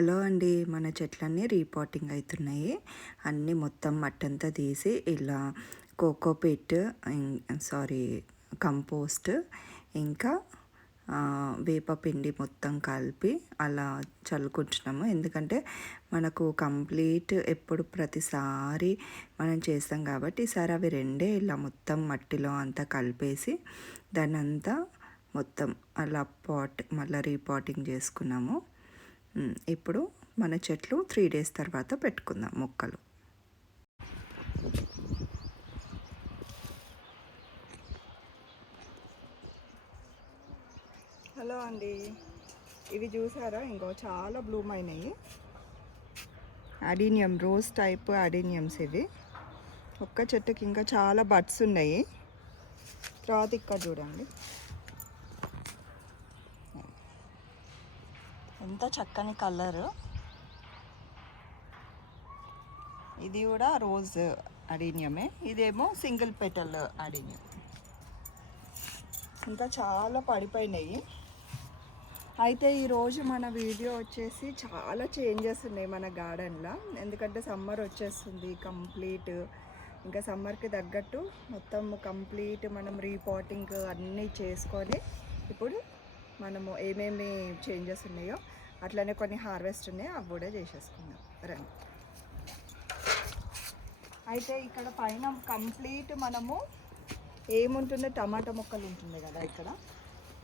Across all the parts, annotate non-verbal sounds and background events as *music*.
Hello అండి. మన చెట్లన్నీ రీపాటింగ్ అవుతున్నాయి అన్నీ మొత్తం మట్టంతా తీసి ఇలా కోకోపీట్ సారీ కంపోస్ట్ ఇంకా వేప వేపపిండి మొత్తం కలిపి అలా చల్లుకుంటున్నాము. ఎందుకంటే మనకు కంప్లీట్ ఎప్పుడు ప్రతిసారి మనం చేస్తాం కాబట్టి ఈసారి అవి రెండే ఇలా మొత్తం మట్టిలో అంతా కలిపేసి దాన్ని అంతా మొత్తం అలా పాట్ మళ్ళీ రీపాటింగ్ చేసుకున్నాము. ఇప్పుడు మన చెట్లు త్రీ డేస్ తర్వాత పెట్టుకుందాం మొక్కలు. హలో అండి. ఇవి చూసారా? ఇంకో చాలా బ్లూమ్ అయినాయి అడీనియం రోజ్ టైప్ అడీనియమ్స్ ఇవి. ఒక్క చెట్టుకి ఇంకా చాలా బడ్స్ ఉన్నాయి. తర్వాత ఇక్కడ చూడండి. ఎంత చక్కని కలర్. ఇది కూడా రోజ్ అడీనియమే. ఇదేమో సింగిల్ పెటల్ అడీనియం. ఇంకా చాలా పడిపోయినాయి. అయితే ఈరోజు మన వీడియో వచ్చేసి చాలా చేంజెస్ ఉన్నాయి మన గార్డెన్లో ఎందుకంటే సమ్మర్ వచ్చేస్తుంది కంప్లీట్. ఇంకా సమ్మర్కి తగ్గట్టు మొత్తం కంప్లీట్ మనం రీపాటింగ్ అన్నీ చేసుకొని ఇప్పుడు మనము ఏమేమి చేంజెస్ ఉన్నాయో అట్లనే కొన్ని హార్వెస్ట్ ఉన్నాయి అవి కూడా చేసేసుకుందాం. రండి. అయితే ఇక్కడ పైన కంప్లీట్ మనము ఏముంటుందో టమాటా మొక్కలు ఉంటుంది కదా ఇక్కడ.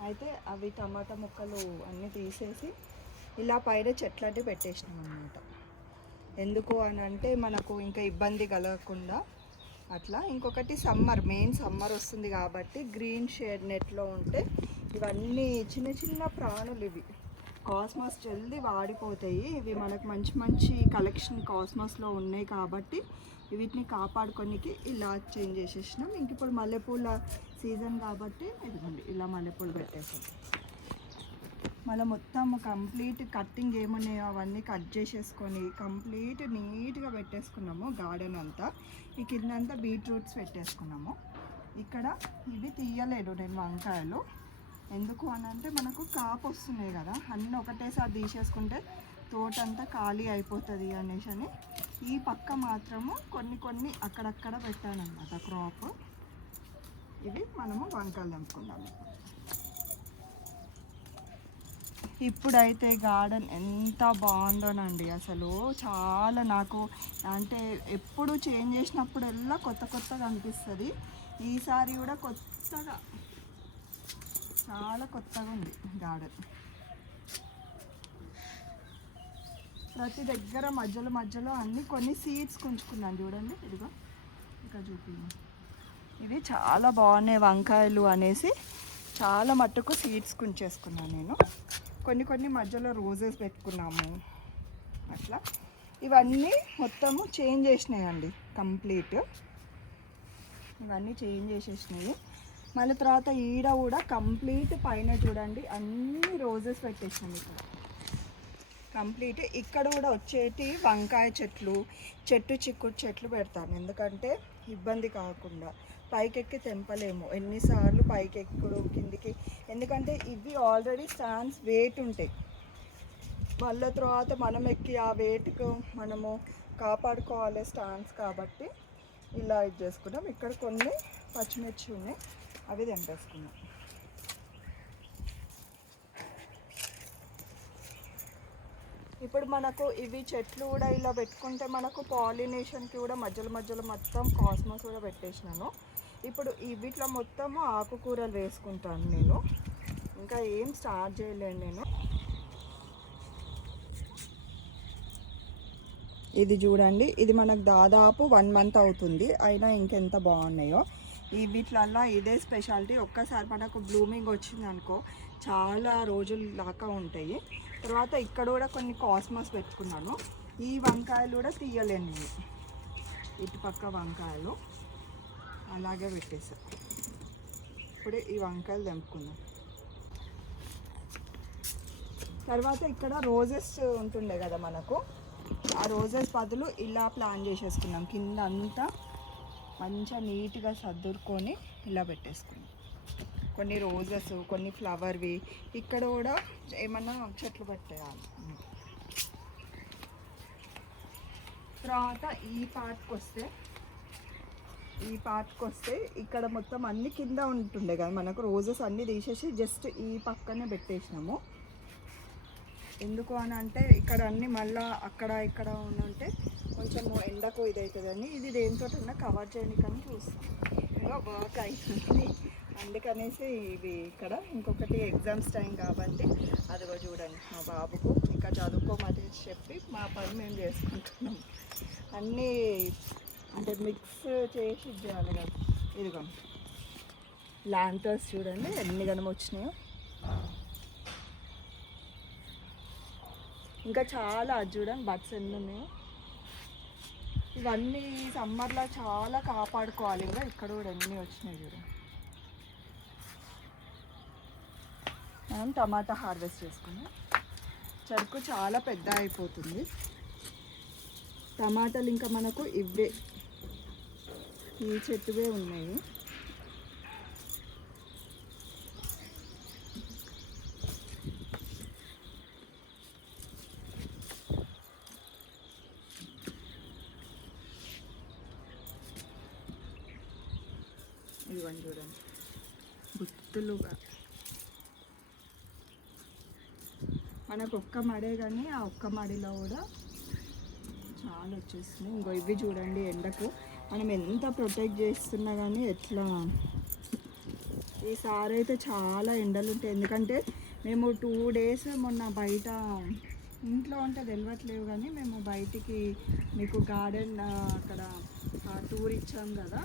అయితే అవి టమాటా మొక్కలు అన్నీ తీసేసి ఇలా పైన చెట్లంటే పెట్టేసినాం అనమాట ఎందుకు అని అంటే మనకు ఇంకా ఇబ్బంది కలగకుండా అట్లా. ఇంకొకటి సమ్మర్ మెయిన్ సమ్మర్ వస్తుంది కాబట్టి గ్రీన్ షేడ్ నెట్లో ఉంటే ఇవన్నీ చిన్న చిన్న ప్రాణులు ఇవి. కాస్మాస్ జల్దీ వాడిపోతాయి. ఇవి మనకు మంచి మంచి కలెక్షన్ కాస్మాస్లో ఉన్నాయి కాబట్టి వీటిని కాపాడుకోనికి ఇలా చేంజ్ చేసేసినాం. ఇంక ఇప్పుడు మల్లెపూల సీజన్ కాబట్టి ఇదిగోండి ఇలా మల్లెపూలు పెట్టేసాం. మళ్ళీ మొత్తం కంప్లీట్ కట్టింగ్ ఏమున్నాయో అవన్నీ కట్ చేసేసుకొని కంప్లీట్ నీట్గా పెట్టేసుకున్నాము గార్డెన్ అంతా. ఈ కిందంతా బీట్రూట్స్ పెట్టేసుకున్నాము. ఇక్కడ ఇవి తీయలేదు నేను వంకాయలు. ఎందుకు అని అంటే మనకు కాపు వస్తున్నాయి కదా అన్నీ ఒకటేసారి తీసేసుకుంటే తోటంతా ఖాళీ అయిపోతుంది అనేసి అని. ఈ పక్క మాత్రము కొన్ని కొన్ని అక్కడక్కడ పెట్టానమాట క్రాప్. ఇవి మనము వంకాయలు తెంపుకుందాము. ఇప్పుడైతే గార్డెన్ ఎంత బాగుందోనండి. అసలు చాలా నాకు అంటే ఎప్పుడు చేంజ్ చేసినప్పుడల్లా కొత్త కొత్తగా అనిపిస్తుంది. ఈసారి కూడా కొత్తగా చాలా కొత్తగా ఉంది గార్డెన్. ప్రతి దగ్గర మధ్యలో మధ్యలో అన్ని కొన్ని సీడ్స్ కుంచుకున్నాను చూడండి. ఇదిగో ఇంకా చూపి ఇవి చాలా బాగున్నాయి వంకాయలు అనేసి. చాలా మట్టుకు సీడ్స్ కుంచేసుకున్నాను నేను. కొన్ని కొన్ని మధ్యలో రోజెస్ పెట్టుకున్నాము. అట్లా. ఇవన్నీ మొత్తము చేంజ్ చేసినాయండి కంప్లీట్ ఇవన్నీ చేంజ్ చేసేసినాయి మళ్ళీ తర్వాత ఈడ కూడా కంప్లీట్ పైన చూడండి అన్ని రోజెస్ పెట్టేసినాం ఇక్కడ. కంప్లీట్. ఇక్కడ కూడా వచ్చేటి వంకాయ చెట్లు చెట్టు చిక్కుడు చెట్లు పెడతాను. ఎందుకంటే ఇబ్బంది కాకుండా పైకెక్కి తెంపలేము. ఎన్నిసార్లు పైకెక్కుడు కిందికి. ఎందుకంటే ఇవి ఆల్రెడీ స్టాండ్స్ వెయిట్ ఉంటాయి. మళ్ళీ తర్వాత మనం ఎక్కి ఆ వెయిట్కు మనము కాపాడుకోవాలి స్టాండ్స్ కాబట్టి ఇలా ఇది చేసుకున్నాం. ఇక్కడ కొన్ని పచ్చిమిర్చి ఉన్నాయి. అవి తెంపేసుకున్నాం. ఇప్పుడు మనకు ఇవి చెట్లు కూడా ఇలా పెట్టుకుంటే మనకు పాలినేషన్కి కూడా మధ్యలో మధ్యలో మొత్తం కాస్మోస్ కూడా పెట్టేసినాను. ఇప్పుడు ఈ వీటిలో మొత్తము ఆకుకూరలు వేసుకుంటాను నేను. ఇంకా ఏం స్టార్ట్ చేయలేను నేను. ఇది చూడండి ఇది మనకు దాదాపు వన్ మంత్ అవుతుంది. అయినా ఇంకెంత బాగున్నాయో. ఈ వీటిలల్లా ఇదే స్పెషాలిటీ. ఒక్కసారి మనకు బ్లూమింగ్ వచ్చింది అనుకో చాలా రోజుల దాకా ఉంటాయి. తర్వాత ఇక్కడ కూడా కొన్ని కాస్మాస్ పెట్టుకున్నాను. ఈ వంకాయలు కూడా తీయలేను నేను. ఇటుపక్క వంకాయలు అలాగే పెట్టేసా. ఇప్పుడు ఈ వంకాయలు తెంపుకుందాం తర్వాత ఇక్కడ రోజెస్ ఉంటుండే కదా మనకు. ఆ రోజెస్ బదులు ఇలా ప్లాన్ చేసేసుకున్నాం. కింద అంతా మంచిగా నీట్గా సర్దుకొని ఇలా పెట్టేసుకున్నాం కొన్ని రోజెస్ కొన్ని ఫ్లవర్వి. ఇక్కడ కూడా ఏమన్నా చెట్లు పెట్టేయాలి. తర్వాత ఈ పార్ట్కి వస్తే ఈ పార్ట్కి వస్తే ఇక్కడ మొత్తం అన్ని కింద ఉంటుండే కదా మనకు రోజెస్ అన్నీ తీసేసి జస్ట్ ఈ పక్కనే పెట్టేసినాము. ఎందుకు అని అంటే ఇక్కడ అన్నీ మళ్ళీ అక్కడ ఇక్కడ ఉన్నంటే కొంచెం ఎండకు ఇది అవుతుందని ఇది దేంతో కవర్ చేయడానికని చూస్తాం. ఇంకా వర్క్ అవుతుంది అందుకనేసి ఇవి ఇక్కడ ఇంకొకటి ఎగ్జామ్స్ టైం కాబట్టి అదిగో చూడండి మా బాబుకు ఇంకా చదువుకోమని చెప్పి మా పని మేము చేసుకుంటున్నాం. అన్నీ అంటే మిక్స్ చేసి చేయాలి కదా. ఇదిగో. లాంటర్స్ చూడండి ఎన్ని గనం వచ్చినాయో. ఇంకా చాలా చూడండి బట్స్ ఎన్ని ఉన్నాయో. ఇవన్నీ సమ్మర్లో చాలా కాపాడుకోవాలి ఇంకా ఇక్కడ కూడా అన్నీ వచ్చినాయి చూడు. మనం టమాటా హార్వెస్ట్ చేసుకున్నాం చెరుకు చాలా పెద్ద అయిపోతుంది. టమాటాలు ఇంకా మనకు ఇవే ఈ చెట్టువే ఉన్నాయి ఇవన్నీ చూడండి గుత్తులుగా మనకు ఒక్క మడే కానీ ఆ ఒక్క మడిలో కూడా చాలా వచ్చేస్తున్నాయి ఇంకో ఇవి చూడండి ఎండకు. మనం ఎంత ప్రొటెక్ట్ చేస్తున్నా కానీ ఎట్లా? ఈసారి అయితే చాలా ఎండలు ఉంటాయి. ఎందుకంటే మేము టూ డేస్ మొన్న బయట ఇంట్లో ఉంటే తెలియట్లేవు కానీ మేము బయటికి మీకు గార్డెన్ అక్కడ టూర్ ఇచ్చాం కదా.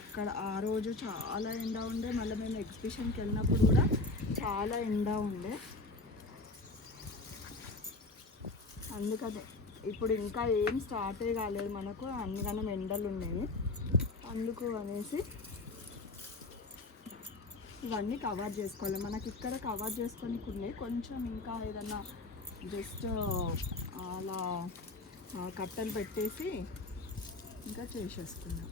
అక్కడ ఆ రోజు చాలా ఎండ ఉండే. మళ్ళీ మేము ఎగ్జిబిషన్కి వెళ్ళినప్పుడు కూడా చాలా ఎండ ఉండే. అందుకనే ఇప్పుడు ఇంకా ఏం స్టార్టే కాలేదు మనకు అన్నిగానం ఎండలు ఉన్నాయి. అందుకు అనేసి ఇవన్నీ కవర్ చేసుకోవాలి. మనకి ఇక్కడ కవర్ చేసుకొని ఉన్నాయి కొంచెం ఇంకా ఏదన్నా జస్ట్ అలా కట్టెలు పెట్టేసి ఇంకా చేసేసుకున్నాం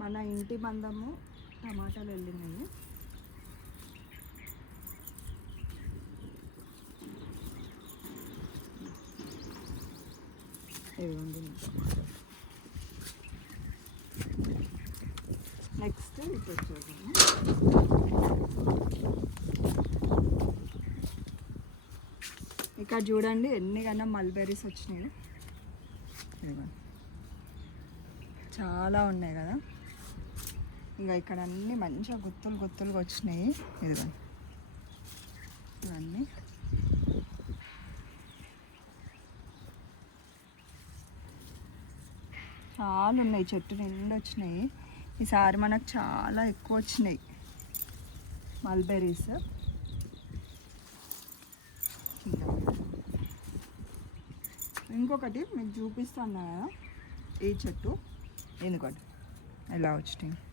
మన ఇంటి మందము టమాటాలు వెళ్ళినాయి. ఇవ్వండి టమాటాలు. నెక్స్ట్ ఇప్పుడు చూద్దాము. ఇక్కడ చూడండి ఎన్ని కన్నా మల్బెర్రీస్ వచ్చినాయి. చాలా ఉన్నాయి కదా. ఇంకా ఇక్కడ అన్ని మంచిగా గుత్తులు గుత్తులుగా వచ్చినాయి. ఇదిగోండి. ఇవన్నీ. చాలా ఉన్నాయి. చెట్టు నిండా వచ్చినాయి. ఈసారి మనకు చాలా ఎక్కువ వచ్చినాయి. మల్బెర్రీస్ ఇంకొకటి మీకు చూపిస్తాను కదా. ఈ చెట్టు. ఎందుకంటే ఎలా వచ్చినాయి?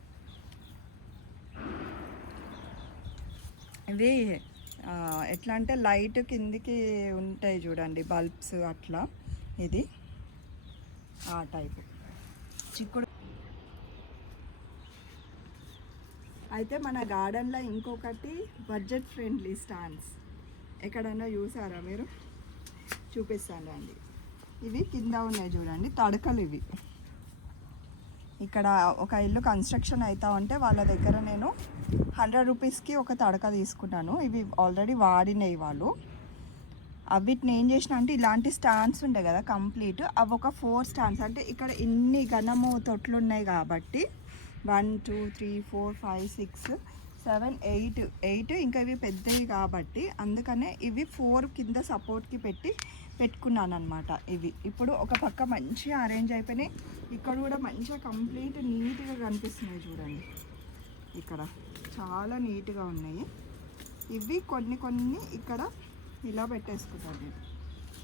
అవి ఎట్లా అంటే లైట్ కిందికి ఉంటాయి చూడండి బల్బ్స్ అట్లా. ఇది ఆ టైపు. చిక్కుడు అయితే మన గార్డెన్లో ఇంకొకటి బడ్జెట్ ఫ్రెండ్లీ స్టాండ్స్. ఎక్కడన్నా చూసారా మీరు? చూపిస్తాను రండి. ఇవి కింద ఉన్నాయి చూడండి తడకలు ఇవి. ఇక్కడ ఒక ఇల్లు కన్స్ట్రక్షన్ అవుతా ఉంటే వాళ్ళ దగ్గర నేను హండ్రెడ్ రూపీస్కి ఒక తడక తీసుకున్నాను. ఇవి ఆల్రెడీ వాడినాయి వాళ్ళు. అవిటిని ఏం చేసిన అంటే ఇలాంటి స్టాండ్స్ ఉండే కదా కంప్లీట్ అవి ఒక ఫోర్ స్టాండ్స్ అంటే ఇక్కడ ఇన్ని ఘనము తొట్లు ఉన్నాయి కాబట్టి one two three four five six seven eight eight ఇంకా ఇవి పెద్దవి కాబట్టి అందుకనే ఇవి ఫోర్ కింద సపోర్ట్కి పెట్టి పెట్టుకున్నాను అనమాట ఇవి. ఇప్పుడు ఒక పక్క మంచిగా అరేంజ్ అయిపోయినాయి. ఇక్కడ కూడా మంచిగా కంప్లీట్ నీట్గా కనిపిస్తున్నాయి చూడండి. ఇక్కడ చాలా నీట్గా ఉన్నాయి. ఇవి కొన్ని కొన్ని ఇక్కడ ఇలా పెట్టేసుకుంటాను నేను.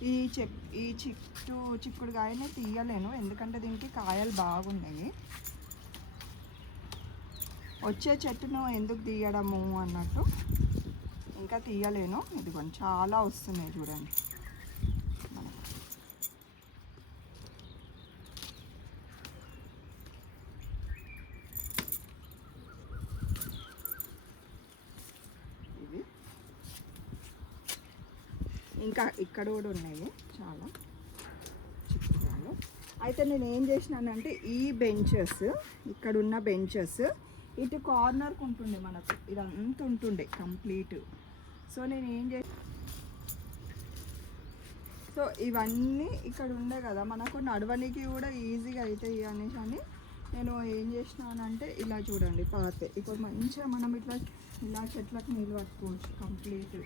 ఈ చెక్ ఈ చిక్కు చిక్కుడు కాయని తీయలేను. ఎందుకంటే దీనికి కాయలు బాగున్నాయి. వచ్చే చెట్టును ఎందుకు తీయడము అన్నట్టు ఇంకా తీయలేను. ఇదిగోండి చాలా వస్తున్నాయి చూడండి మనకు. ఇవి ఇంకా ఇక్కడ కూడా ఉన్నాయి చాలా చిక్కుడుకాయలు అయితే నేను ఏం చేసినానంటే ఈ బెంచెస్ ఇక్కడ ఉన్న బెంచెస్ ఇటు కార్నర్కి ఉంటుండే మనకు. ఇదంతా ఉంటుండే కంప్లీట్ సో నేను ఏం చే సో ఇవన్నీ ఇక్కడ ఉండే కదా మనకు నడవనికి కూడా ఈజీగా అవుతాయి అనేసి అని నేను ఏం చేసినానంటే ఇలా చూడండి పాతే. ఇప్పుడు మంచిగా మనం ఇట్లా ఇలా చెట్లకు నీళ్ళు పట్టుకోవచ్చు కంప్లీట్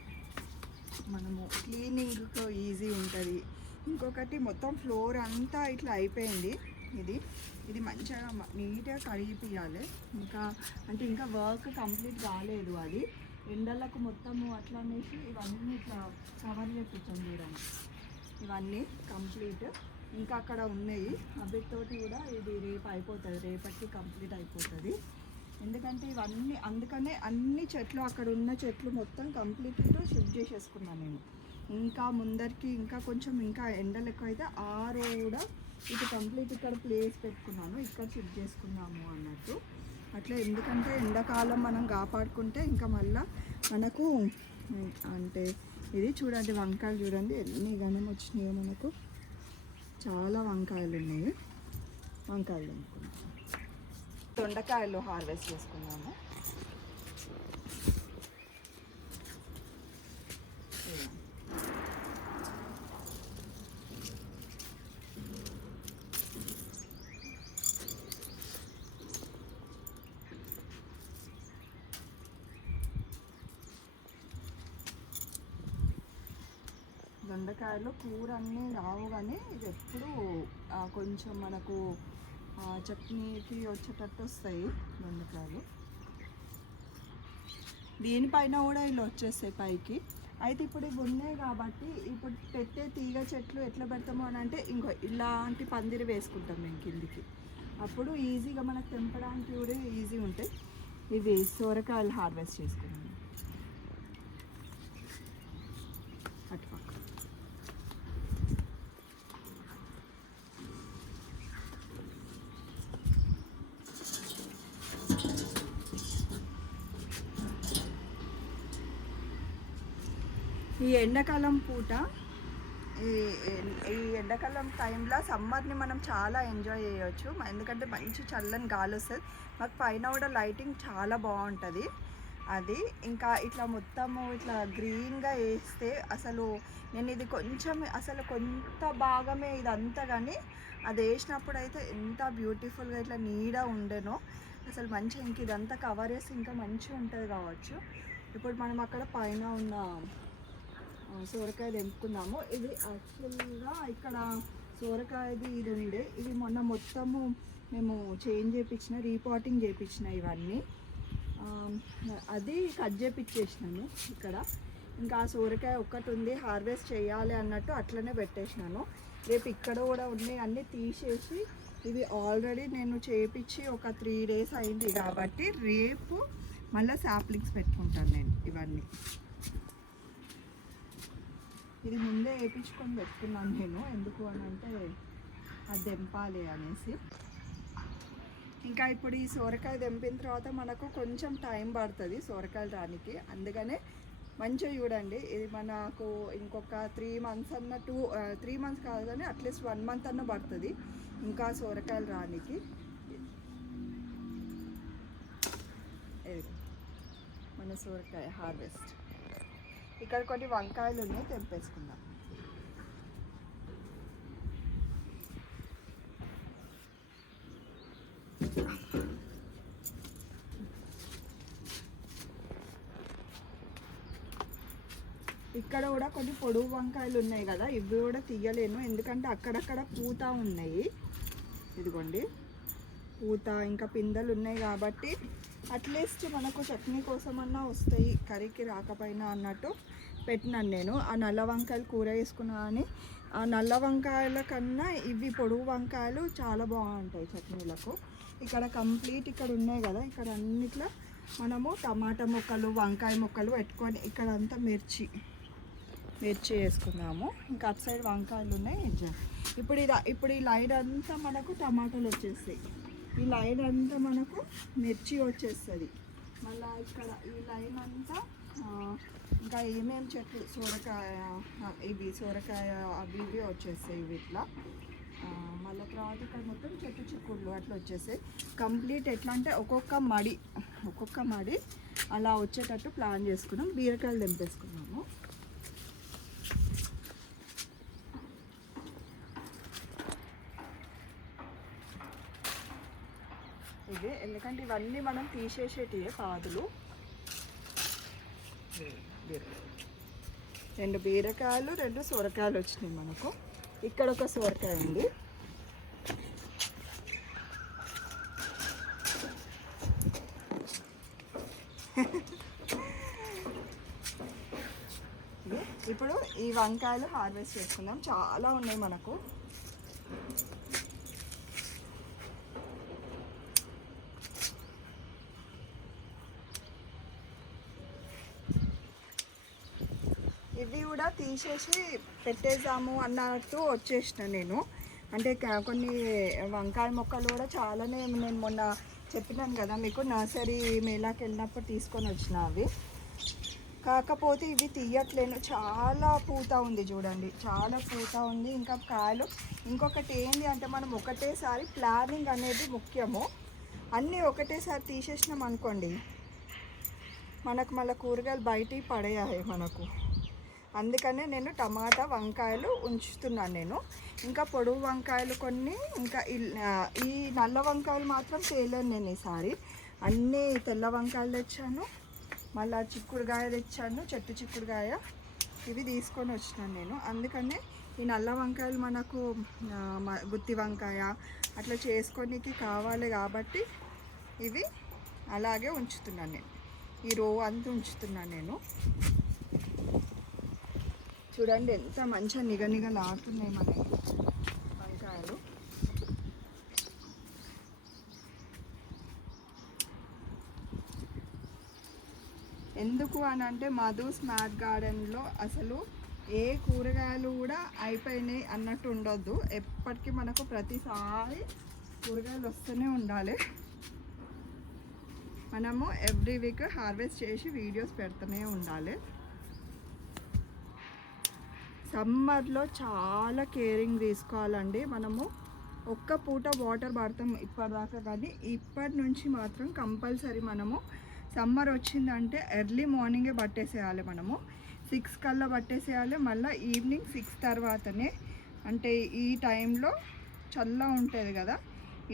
మనము క్లీనింగ్తో ఈజీ ఉంటుంది. ఇంకొకటి మొత్తం ఫ్లోర్ అంతా ఇట్లా అయిపోయింది. ఇది ఇది మంచిగా నీట్గా కడిగిపియాలి ఇంకా అంటే ఇంకా వర్క్ కంప్లీట్ కాలేదు అది. ఎండలకు మొత్తము అట్లా అనేసి ఇవన్నీ ఇట్లా కవర్ చేపించాం చూడండి. ఇవన్నీ కంప్లీట్. ఇంకా అక్కడ ఉన్నాయి. అవితోటి కూడా ఇది రేపు అయిపోతుంది. రేపటికి కంప్లీట్ అయిపోతుంది. ఎందుకంటే ఇవన్నీ అందుకనే అన్ని చెట్లు అక్కడ ఉన్న చెట్లు మొత్తం కంప్లీట్ షిఫ్ట్ చేసేసుకున్నాను నేను. ఇంకా ముందరికి ఇంకా కొంచెం ఇంకా ఎండలు ఎక్కువ అయితే ఆరు కూడా ఇటు కంప్లీట్ ఇక్కడ ప్లేస్ పెట్టుకున్నాను. ఇక్కడ షిఫ్ట్ చేసుకున్నాము అన్నట్టు. అట్లా ఎందుకంటే ఎండాకాలం మనం కాపాడుకుంటే ఇంకా మళ్ళా మనకు అంటే ఇది చూడండి వంకాయలు చూడండి. ఎన్ని గణం వచ్చినాయో మనకు. చాలా వంకాయలు ఉన్నాయి. వంకాయలు అనుకున్నాను దొండకాయలు హార్వెస్ట్ చేసుకున్నాము. దొండకాయలు కూర అన్నీ రావు కానీ ఇది ఎప్పుడు కొంచెం మనకు చట్నీకి వచ్చేటట్టు వస్తాయి దొండకాయలు దీనిపైన కూడా ఇలా వచ్చేస్తాయి పైకి. అయితే ఇప్పుడు ఇవి ఉన్నాయి కాబట్టి ఇప్పుడు పెట్టే తీగ చెట్లు ఎట్లా పెడతాము అని అంటే ఇంకో ఇలాంటి పందిరి వేసుకుంటాం మేము కిందికి. అప్పుడు ఈజీగా మనకు తెంపడానికి కూడా ఈజీ ఉంటాయి. ఇవి సోరకాయలు హార్వెస్ట్ చేసుకున్నాం అటుపక్క ఈ ఎండాకాలం పూట ఈ ఈ ఎండాకాలం టైంలో సమ్మర్ని మనం చాలా ఎంజాయ్ చేయవచ్చు ఎందుకంటే మంచి చల్లని గాలి వస్తుంది. మాకు పైన కూడా లైటింగ్ చాలా బాగుంటుంది. అది ఇంకా ఇట్లా మొత్తము ఇట్లా గ్రీన్గా వేస్తే అసలు నేను ఇది కొంచెం అసలు కొంత భాగమే ఇదంతా కానీ అది వేసినప్పుడు అయితే ఎంత బ్యూటిఫుల్గా ఇట్లా నీడ ఉండేనో అసలు మంచిగా ఇంక ఇదంతా కవర్ చేసి ఇంకా మంచిగా ఉంటుంది కావచ్చు. ఇప్పుడు మనం అక్కడ పైన ఉన్న సోరకాయ తెంపుకున్నాము ఇది యాక్చువల్గా ఇక్కడ సోరకాయది ఇది ఉండే. ఇది మొన్న మొత్తము మేము చేంజ్ చేయించిన రీపాటింగ్ చేయించిన ఇవన్నీ. అది కట్ చేపించేసినాను ఇక్కడ. ఇంకా ఆ సోరకాయ ఒక్కటి ఉంది హార్వెస్ట్ చేయాలి అన్నట్టు అట్లనే పెట్టేసినాను. రేపు ఇక్కడ కూడా ఉన్నాయి అన్నీ తీసేసి ఇవి ఆల్రెడీ నేను చేపించి ఒక త్రీ డేస్ అయింది కాబట్టి రేపు మళ్ళీ శాప్లింగ్స్ పెట్టుకుంటాను నేను ఇవన్నీ. ఇది ముందే వేయించుకొని పెట్టుకున్నాను నేను. ఎందుకు అని అంటే అది దింపాలి అనేసి. ఇంకా ఇప్పుడు ఈ సోరకాయ దింపిన తర్వాత మనకు కొంచెం టైం పడుతుంది సోరకాయలు రానికి. అందుకనే మంచిగా చూడండి. ఇది మనకు ఇంకొక త్రీ మంత్స్ అన్న టూ త్రీ మంత్స్ కాదు కానీ అట్లీస్ట్ వన్ మంత్ అన్న పడుతుంది ఇంకా సోరకాయలు రానికి. మన సోరకాయ హార్వెస్ట్. ఇక్కడ కొన్ని వంకాయలు ఉన్నాయి తెంపేసుకుందాం. ఇక్కడ కూడా కొన్ని పొడుగు వంకాయలు ఉన్నాయి కదా ఇవి కూడా తీయలేను. ఎందుకంటే అక్కడక్కడ పూత ఉన్నాయి. ఇదిగోండి. పూత ఇంకా పిందెలు ఉన్నాయి కాబట్టి అట్లీస్ట్ మనకు చట్నీ కోసమన్నా వస్తాయి కర్రీకి రాకపోయినా అన్నట్టు. పెట్టినాను నేను. ఆ నల్ల వంకాయలు కూర వేసుకున్నా అని. ఆ నల్ల వంకాయల కన్నా ఇవి పొడుగు వంకాయలు చాలా బాగుంటాయి చట్నీలకు. ఇక్కడ కంప్లీట్ ఇక్కడ ఉన్నాయి కదా ఇక్కడ అన్నిట్లో మనము టమాటా ముక్కలు వంకాయ ముక్కలు పెట్టుకొని ఇక్కడ అంతా మిర్చి మిర్చి వేసుకున్నాము. ఇంకా అటు సైడ్ వంకాయలు ఉన్నాయి ఇప్పుడు ఇది ఇప్పుడు ఈ లైన్ అంతా మనకు టమాటాలు వచ్చేస్తాయి. ఈ లైన్ అంతా మనకు మిర్చి వచ్చేస్తుంది. మళ్ళీ ఇక్కడ ఈ లైన్ అంతా ఇంకా ఏమేమి చెట్లు? సూరకాయ ఇవి సూరకాయ అవి ఇవి వచ్చేస్తాయి ఇవి ఇట్లా మళ్ళీ తర్వాత ఇక్కడ మొత్తం చెట్టు చిక్కుళ్ళు అట్లా వచ్చేసాయి. కంప్లీట్ ఎట్లా అంటే ఒక్కొక్క మడి ఒక్కొక్క మడి అలా వచ్చేటట్టు ప్లాన్ చేసుకున్నాం. బీరకాయలు తెంపేసుకున్నాము. ఇవి. ఎందుకంటే ఇవన్నీ మనం తీసేసేటివే పాదులు. రెండు బీరకాయలు రెండు సొరకాయలు వచ్చినాయి మనకు. ఇక్కడ ఒక సొరకాయ ఉంది. *laughs* ఇప్పుడు ఈ వంకాయలు హార్వెస్ట్ చేసుకుందాం. చాలా ఉన్నాయి మనకు. కూడా తీసేసి పెట్టేద్దాము అన్నట్టు వచ్చేసిన నేను. అంటే కొన్ని వంకాయ మొక్కలు కూడా చాలానే నేను మొన్న చెప్పినాను కదా మీకు నర్సరీ మేళాకి వెళ్ళినప్పుడు తీసుకొని వచ్చిన అవి. కాకపోతే ఇవి తీయట్లేను. చాలా పూత ఉంది చూడండి. చాలా పూత ఉంది. ఇంకా కాయలు. ఇంకొకటి ఏంటి అంటే మనం ఒకటేసారి ప్లానింగ్ అనేది ముఖ్యము. అన్నీ ఒకటేసారి తీసేసినాం అనుకోండి మనకు మళ్ళీ కూరగాయలు బయటికి పడేయాలి మనకు. అందుకనే నేను టమాటా వంకాయలు ఉంచుతున్నాను నేను. ఇంకా పొడవు వంకాయలు కొన్ని ఇంకా ఈ నల్ల వంకాయలు మాత్రం చేయలేను నేను ఈసారి. అన్నీ తెల్ల వంకాయలు తెచ్చాను మళ్ళీ చిక్కుడుగాయ తెచ్చాను చెట్టు చిక్కుడుగాయ ఇవి తీసుకొని వచ్చినాను నేను. అందుకనే ఈ నల్ల వంకాయలు మనకు గుత్తి వంకాయ అట్లా చేసుకోనికి కావాలి కాబట్టి ఇవి అలాగే ఉంచుతున్నాను నేను. ఈ రో అంతా ఉంచుతున్నాను నేను. చూడండి ఎంత మంచిగా నిగ నిగలాడుతున్నాయి మనకి వంకాయలు. ఎందుకు అని అంటే మధు స్మార్ట్ గార్డెన్లో అసలు ఏ కూరగాయలు కూడా అయిపోయినాయి అన్నట్టు ఉండొద్దు. ఎప్పటికీ మనకు ప్రతిసారి కూరగాయలు వస్తూనే ఉండాలి. మనము ఎవ్రీ వీక్ హార్వెస్ట్ చేసి వీడియోస్ పెడుతూనే ఉండాలి. సమ్మర్లో చాలా కేరింగ్ తీసుకోవాలండి. మనము ఒక్క పూట వాటర్ పడతాం ఇప్పటిదాకా కానీ ఇప్పటి నుంచి మాత్రం కంపల్సరీ మనము సమ్మర్ వచ్చిందంటే ఎర్లీ మార్నింగే పట్టేసేయాలి మనము. సిక్స్ కల్లా పట్టేసేయాలి. మళ్ళీ ఈవినింగ్ సిక్స్ తర్వాతనే అంటే ఈ టైంలో చల్ల ఉంటుంది కదా.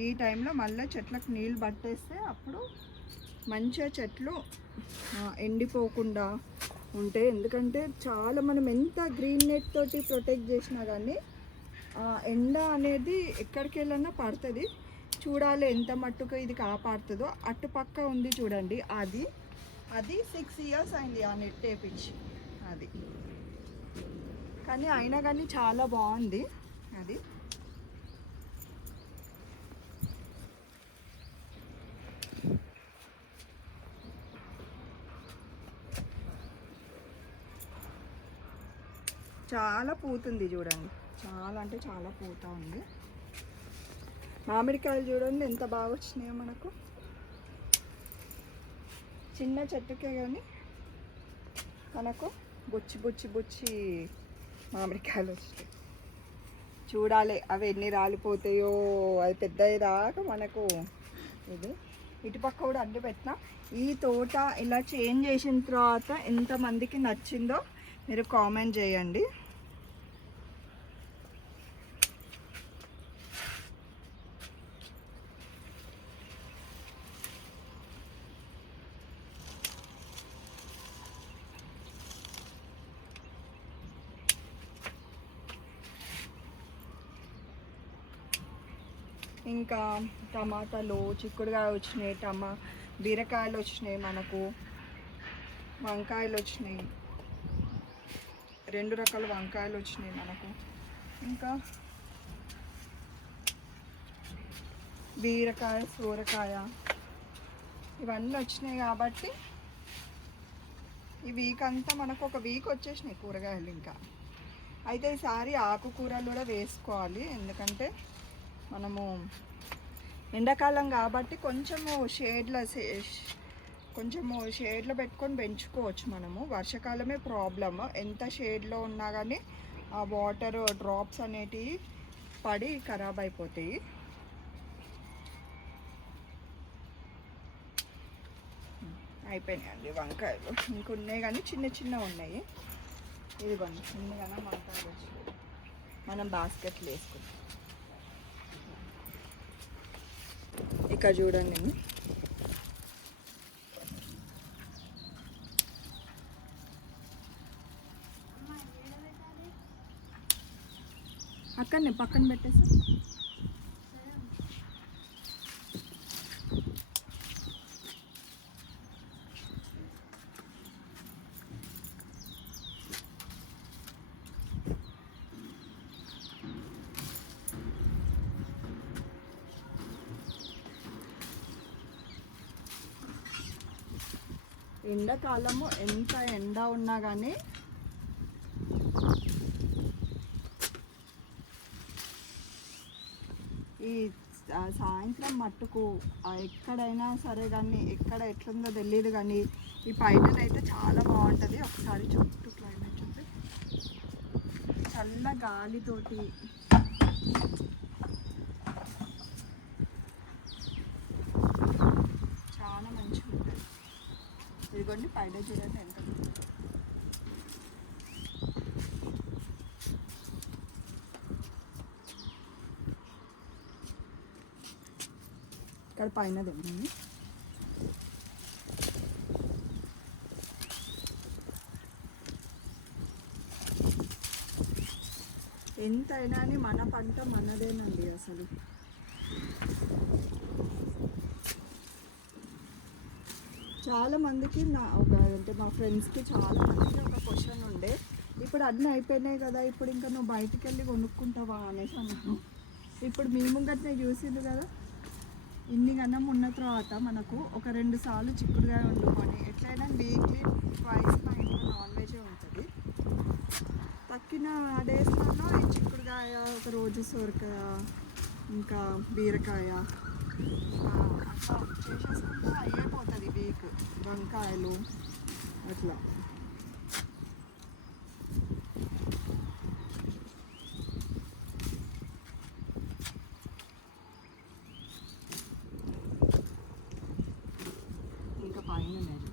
ఈ టైంలో మళ్ళీ చెట్లకు నీళ్ళు పట్టేస్తే అప్పుడు మంచిగా చెట్లు ఎండిపోకుండా ఉంటాయి ఎందుకంటే చాలా మనం ఎంత గ్రీన్ నెట్ తోటి ప్రొటెక్ట్ చేసినా కానీ ఎండ అనేది ఎక్కడికి వెళ్ళినా పడుతుంది. చూడాలి ఎంత మట్టుకు ఇది కాపాడుతుందో. అటుపక్క ఉంది చూడండి అది. అది సిక్స్ ఇయర్స్ అయింది ఆ నెట్ వేపించి అది. కానీ అయినా కానీ చాలా బాగుంది అది చాలా పూతుంది చూడండి. చాలా అంటే చాలా పూత ఉంది. మామిడికాయలు చూడండి ఎంత బాగా వచ్చినాయో మనకు. చిన్న చెట్టుకే కానీ మనకు బొచ్చి బొచ్చి బొచ్చి మామిడికాయలు వచ్చినాయి చూడాలి అవి ఎన్ని రాలిపోతాయో. అది పెద్దది దాకా మనకు ఇది. ఇటుపక్క కూడా అడ్డు పెట్టిన. ఈ తోట ఇలా చేంజ్ చేసిన తర్వాత ఎంతమందికి నచ్చిందో మీరు కామెంట్ చేయండి. ఇంకా టమాటాలు చిక్కుడుకాయ వచ్చినాయి టమా బీరకాయలు వచ్చినాయి మనకు. వంకాయలు వచ్చినాయి. రెండు రకాల వంకాయలు వచ్చినాయి మనకు. ఇంకా బీరకాయ సూరకాయ ఇవన్నీ వచ్చినాయి కాబట్టి ఈ వీక్ అంతా మనకు ఒక వీక్ వచ్చేసినాయి కూరగాయలు ఇంకా. అయితే ఈసారి ఆకుకూరలు కూడా వేసుకోవాలి. ఎందుకంటే మనము ఎండాకాలం కాబట్టి కొంచెము షేడ్ల కొంచెము షేడ్లో పెట్టుకొని పెంచుకోవచ్చు మనము. వర్షాకాలమే ప్రాబ్లమ్. ఎంత షేడ్లో ఉన్నా కానీ ఆ వాటర్ డ్రాప్స్ అనేటివి పడి ఖరాబ్ అయిపోతాయి. అయిపోయినాయండి వంకాయలు. ఇంకున్నాయి కానీ చిన్న చిన్న ఉన్నాయి. ఇదిగోండి చిన్నగానే వంకాయలు మనం బాస్కెట్లు వేసుకుంటాం ఇక్కడ చూడండి. అక్కడనే పక్కన పెట్టేసి. ఎండాకాలము ఎంత ఎండ ఉన్నా కానీ ఈ సాయంత్రం మట్టుకు ఎక్కడైనా సరే కానీ ఎక్కడ ఎట్లుందో తెలియదు కానీ ఈ పైన అయితే చాలా బాగుంటుంది. ఒకసారి చుట్టూ క్లైమేట్ చూస్తే చల్ల గాలితోటి చాలా మంచిగా ఉంటుంది ఇదిగోండి పైన చూడండి ఎంత? ఇక్కడ పైన తిండి ఎంతైనా మన పంట మనదేనండి అసలు. చాలా మందికి నా ఒక అంటే మా ఫ్రెండ్స్కి చాలా మందికి ఒక క్వశ్చన్ ఉండే. ఇప్పుడు అన్నీ అయిపోయినాయి కదా ఇప్పుడు ఇంకా నువ్వు బయటికి వెళ్ళి కొనుక్కుంటావా అనేసి అన్నాను. ఇప్పుడు మీ ముంగట్నే చూసింది కదా ఇన్ని గన్నం ఉన్న తర్వాత మనకు ఒక రెండు సార్లు చిక్కుడుకాయ వండుకొని ఎట్లయినా వీక్లీ ట్వైస్ మా ఇంట్లో నాన్ వెజే ఉంటుంది. తక్కిన డేస్లలో ఈ చిక్కుడుకాయ ఒక రోజు సొరకాయ ఇంకా బీరకాయ అట్లా చేసేసుకుంటే అయిపోతుంది వీక్ వంకాయలు అట్లా. ఇంకా పైన లేదు.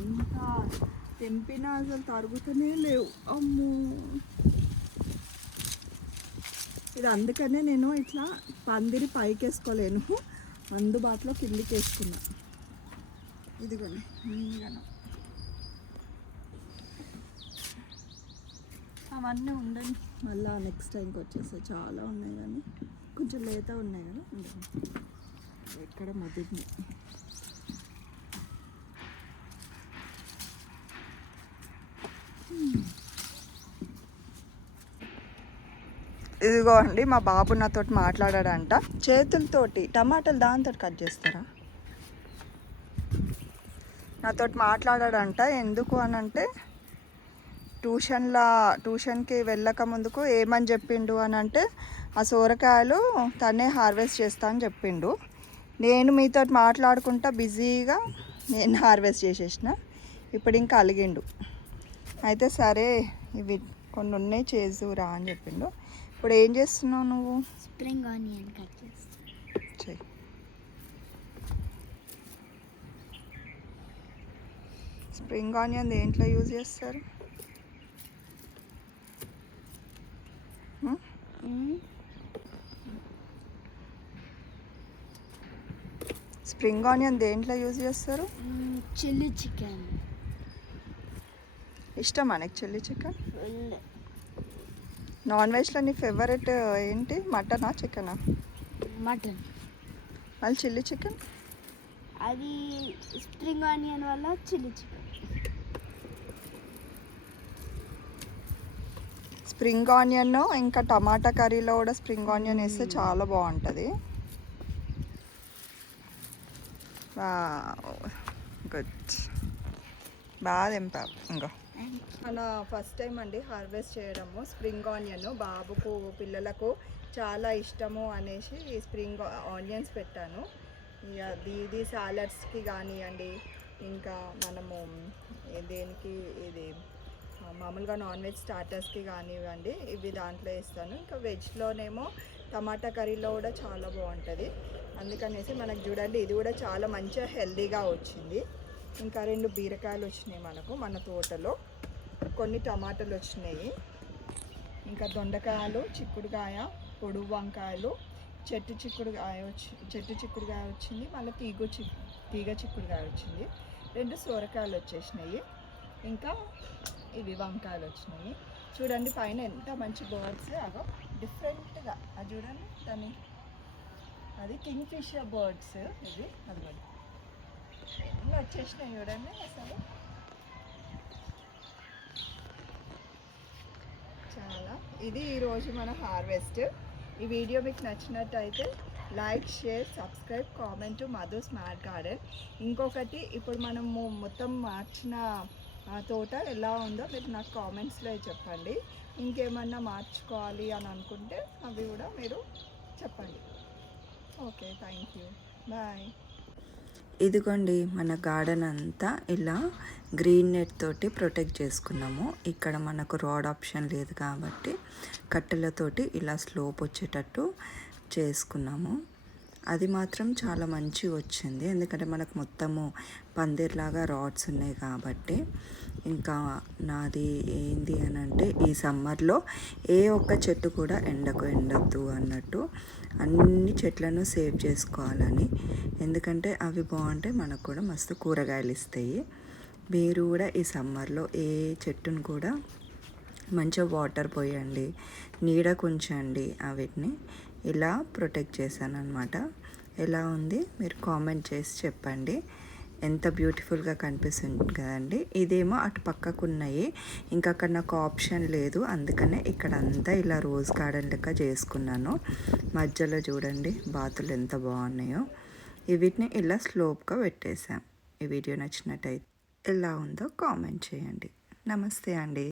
ఎంత తెంపినా అసలు తరుగుతూనే లేవు. అమ్మో! ఇది అందుకనే నేను ఇట్లా పందిరి పైకి వేసుకోలేను అందుబాటులో కిందికి వేసుకున్నా ఇదిగోండి ఇంగనం. అవన్నీ ఉండండి. మళ్ళా నెక్స్ట్ టైంకి వచ్చేస్తాయి చాలా ఉన్నాయి కానీ కొంచెం లేత ఉన్నాయి కదా ఉండండి. ఎక్కడ ముదిరింది ఇదిగో అండి మా బాబు నాతో మాట్లాడాడంట. చేతులతోటి టమాటాలు దాంతో కట్ చేస్తారా? నాతో మాట్లాడాడంట ఎందుకు అని అంటే ట్యూషన్లా ట్యూషన్కి వెళ్ళక ముందుకు ఏమని చెప్పిండు అని అంటే ఆ సోరకాయలు తనే హార్వెస్ట్ చేస్తా అని చెప్పిండు. నేను మీతో మాట్లాడుకుంటా బిజీగా నేను హార్వెస్ట్ చేసేసిన ఇప్పుడు ఇంకా అలిగిండు. అయితే సరే ఇవి కొన్ని ఉన్నాయి చేసురా అని చెప్పిండు. ఇప్పుడు ఏం చేస్తున్నావు నువ్వు? స్ప్రింగ్ ఆనియన్ కట్ చెయ్యి స్ప్రింగ్ ఆనియన్ దేంట్లో యూజ్ చేస్తారు? స్ప్రింగ్ ఆనియన్ దేంట్లో యూజ్ చేస్తారు? Chilli chicken. ఇష్టమా నీకు చిల్లీ చికెన్? నాన్ వెజ్లో నీ ఫేవరెట్ ఏంటి? మటనా చికెనా? మటన్. మళ్ళీ చిల్లీ చికెన్? అది స్ప్రింగ్ ఆనియన్ వల్ల చిల్లీ చికెన్. స్ప్రింగ్ ఆనియన్ ఇంకా టమాటా కర్రీలో కూడా స్ప్రింగ్ ఆనియన్ వేస్తే చాలా బాగుంటుంది. గుడ్. బాగా తెంపావు. ఇంకో. మన ఫస్ట్ టైం అండి హార్వెస్ట్ చేయడము. స్ప్రింగ్ ఆనియన్ బాబుకు పిల్లలకు చాలా ఇష్టము అనేసి ఈ స్ప్రింగ్ ఆనియన్స్ పెట్టాను. ఇక ఇది సాలడ్స్కి కానివ్వండి ఇంకా మనము దేనికి ఇది మామూలుగా నాన్ వెజ్ స్టార్టర్స్కి కానివ్వండి ఇవి దాంట్లో వేస్తాను. ఇంకా వెజ్లోనేమో టమాటా కర్రీలో కూడా చాలా బాగుంటుంది. అందుకనేసి మనకు చూడండి ఇది కూడా చాలా మంచిగా హెల్దీగా వచ్చింది. ఇంకా రెండు బీరకాయలు వచ్చినాయి మనకు మన తోటలో. కొన్ని టమాటాలు వచ్చినాయి. ఇంకా దొండకాయలు చిక్కుడుకాయ పొడుగు వంకాయలు చెట్టు చిక్కుడుకాయ వచ్చి చెట్టు చిక్కుడుకాయ వచ్చింది మళ్ళీ తీగ చిక్ తీగ చిక్కుడుకాయ వచ్చింది. రెండు సొరకాయలు వచ్చేసినాయి. ఇంకా ఇవి వంకాయలు వచ్చినాయి. చూడండి పైన ఎంత మంచి బర్డ్స్ అగో డిఫరెంట్గా. అది చూడండి దాన్ని. అది కింగ్ ఫిషర్ బర్డ్స్ ఇది అది ఎన్ని వచ్చేసినాయి చూడండి అసలు. చాలా. ఇది ఈరోజు మన హార్వెస్ట్. ఈ వీడియో మీకు నచ్చినట్టయితే like share subscribe comment Madhu smart garden. ఇంకొకటి ఇప్పుడు మనము మొత్తం మార్చిన తోట ఎలా ఉందో మీరు నాకు కామెంట్స్లో చెప్పండి. ఇంకేమన్నా మార్చుకోవాలి అని అనుకుంటే అవి కూడా మీరు చెప్పండి. Okay thank you. బాయ్. ఇదిగోండి మన గార్డెన్ అంతా ఇలా గ్రీన్ నెట్ తోటి ప్రొటెక్ట్ చేసుకున్నాము. ఇక్కడ మనకు రాడ్ ఆప్షన్ లేదు కాబట్టి కట్టెలతోటి ఇలా స్లోప్ వచ్చేటట్టు చేసుకున్నాము. అది మాత్రం చాలా మంచి వచ్చింది. ఎందుకంటే మనకు మొత్తము పందిర్లాగా రాడ్స్ ఉన్నాయి కాబట్టి ఇంకా నాది ఏంది అని అంటే ఈ సమ్మర్లో ఏ ఒక్క చెట్టు కూడా ఎండకు ఎండద్దు అన్నట్టు అన్ని చెట్లను సేవ్ చేసుకోవాలని. ఎందుకంటే అవి బాగుంటే మనకు కూడా మస్తు కూరగాయలు ఇస్తాయి. మీరు కూడా ఈ సమ్మర్లో ఏ చెట్టును కూడా మంచిగా వాటర్ పోయండి నీడ కొంచండి వీటిని ఇలా ప్రొటెక్ట్ చేశాను అనమాట ఎలా ఉంది? మీరు కామెంట్ చేసి చెప్పండి. ఎంత బ్యూటిఫుల్గా కనిపిస్తుంది కదండి. ఇదేమో అటు పక్కకు ఉన్నాయి ఇంకా అక్కడ నాకు ఆప్షన్ లేదు. అందుకనే ఇక్కడ అంతా ఇలా రోజ్ గార్డెన్ లెక్క చేసుకున్నాను. మధ్యలో చూడండి బాతులు ఎంత బాగున్నాయో. వీటిని ఇలా స్లోప్గా పెట్టేశాం. ఈ వీడియో నచ్చినట్టయితే ఎలా ఉందో కామెంట్ చేయండి. నమస్తే అండి.